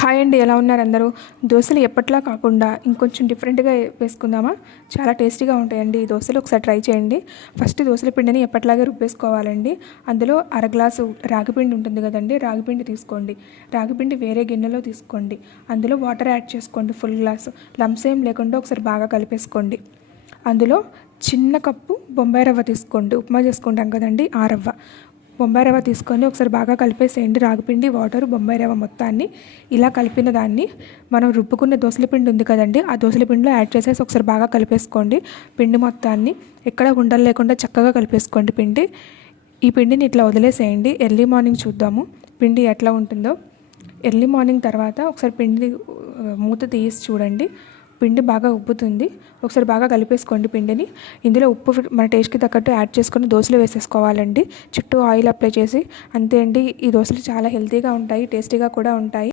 Hi అండి, ఎలా ఉన్నారు అందరూ? దోశలు ఎప్పట్లా కాకుండా ఇంకొంచెం డిఫరెంట్గా వేసుకుందామా? చాలా టేస్టీగా ఉంటాయండి ఈ దోశలు. ఒకసారి ట్రై చేయండి. ఫస్ట్ దోశల పిండిని ఎప్పట్లాగే రుబ్బేసుకోవాలండి. అందులో అర గ్లాసు రాగిపిండి ఉంటుంది కదండి, రాగిపిండి తీసుకోండి. రాగిపిండి వేరే గిన్నెలో తీసుకోండి. అందులో వాటర్ యాడ్ చేసుకోండి, ఫుల్ గ్లాసు. లంప్స్ ఏం లేకుండా ఒకసారి బాగా కలిపేసుకోండి. అందులో చిన్న కప్పు బొంబాయి రవ్వ తీసుకోండి. ఉప్మా చేసుకుంటాం కదండి, ఆ రవ్వ. బొంబాయి రవ్వ తీసుకొని ఒకసారి బాగా కలిపేసేయండి. రాగిపిండి, వాటర్, బొంబాయి రవ్వ మొత్తాన్ని ఇలా కలిపిన దాన్ని మనం రుబ్బుకున్న దోసల పిండి ఉంది కదండి, ఆ దోసల పిండిలో యాడ్ చేసేసి ఒకసారి బాగా కలిపేసుకోండి. పిండి మొత్తాన్ని ఎక్కడ ఉండలు లేకుండా చక్కగా కలిపేసుకోండి పిండి. ఈ పిండిని ఇట్లా వదిలేసేయండి. ఎర్లీ మార్నింగ్ చూద్దాము పిండి ఎట్లా ఉంటుందో. ఎర్లీ మార్నింగ్ తర్వాత ఒకసారి పిండి మూత తీసి చూడండి. పిండి బాగా ఉబ్బుతుంది. ఒకసారి బాగా కలిపేసుకోండి పిండిని. ఇందులో ఉప్పు మన టేస్ట్కి తగ్గట్టు యాడ్ చేసుకొని దోశలు వేసేసుకోవాలండి. చుట్టూ ఆయిల్ అప్లై చేసి. అంతే అండి, ఈ దోశలు చాలా హెల్తీగా ఉంటాయి, టేస్టీగా కూడా ఉంటాయి.